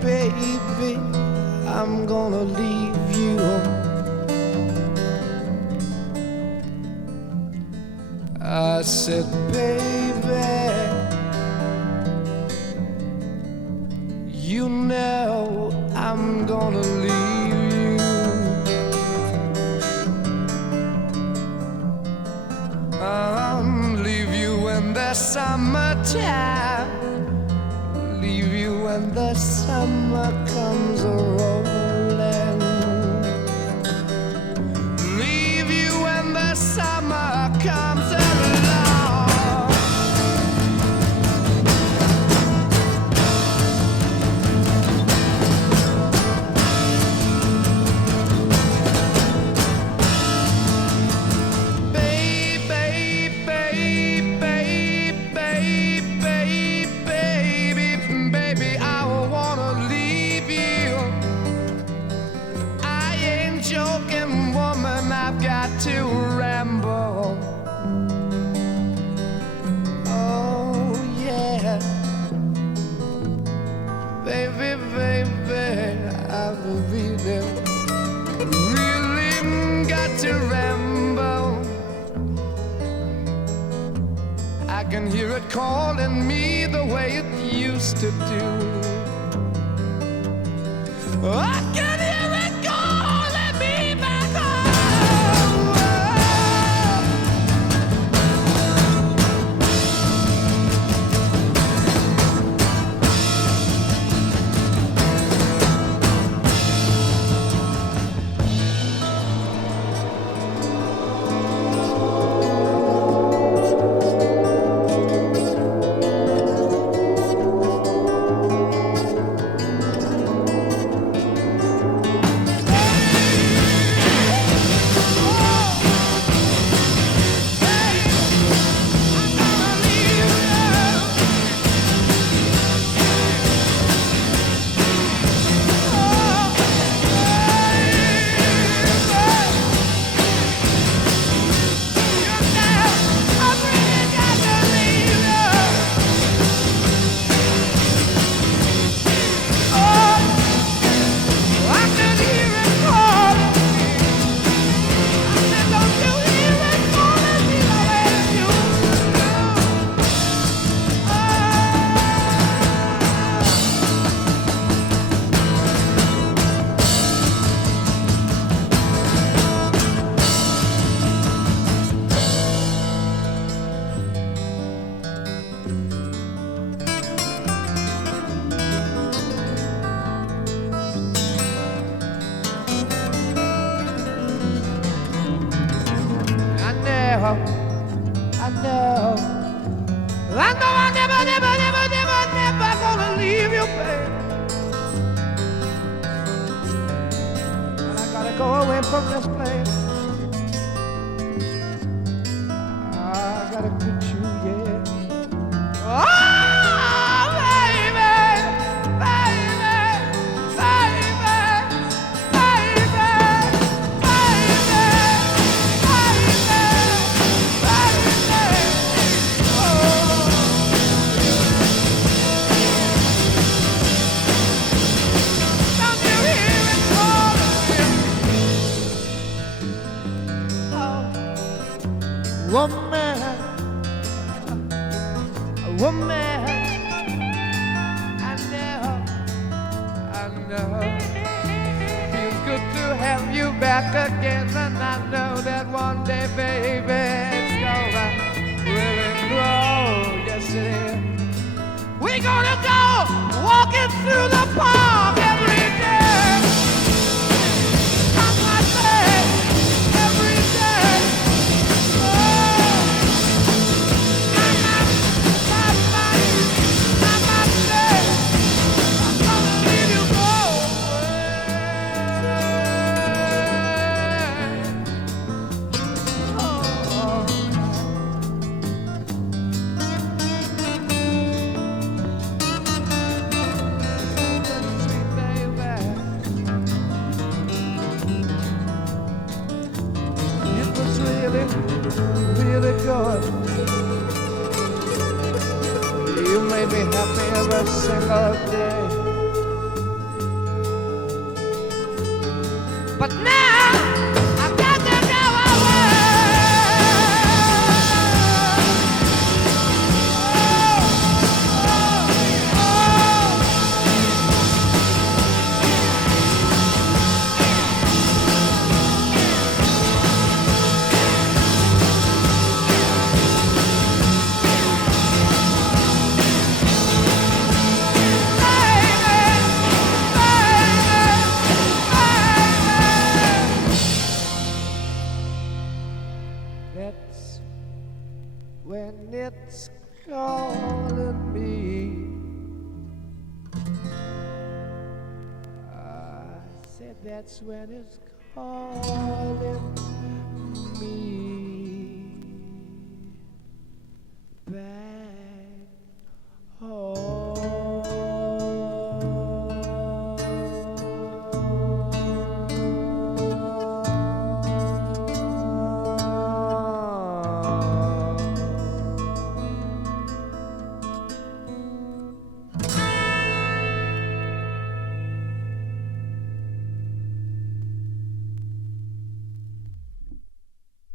baby, I'm gonna leave you. I said, baby, you know I'm gonna leave you. I'll leave you in the summertime, leave you when the summer comes a-rolling, leave you when the summer comes along. To ramble, oh yeah, baby, baby, I really got to ramble. I can hear it calling me the way it used to do. I can hear it calling me back home. I never gonna leave you, babe. And I gotta go away from this place. I gotta quit you, yeah. Oh, baby, baby, baby, baby, woman, woman, I know, feels good to have you back again, and I know that one day, baby, it's gonna really grow, yes it is. We're gonna go walking through the park every day, on my bed, every day. Really good. You made me happy every single day. But now I've got to know our That's when it's calling me. I said that's when it's calling me.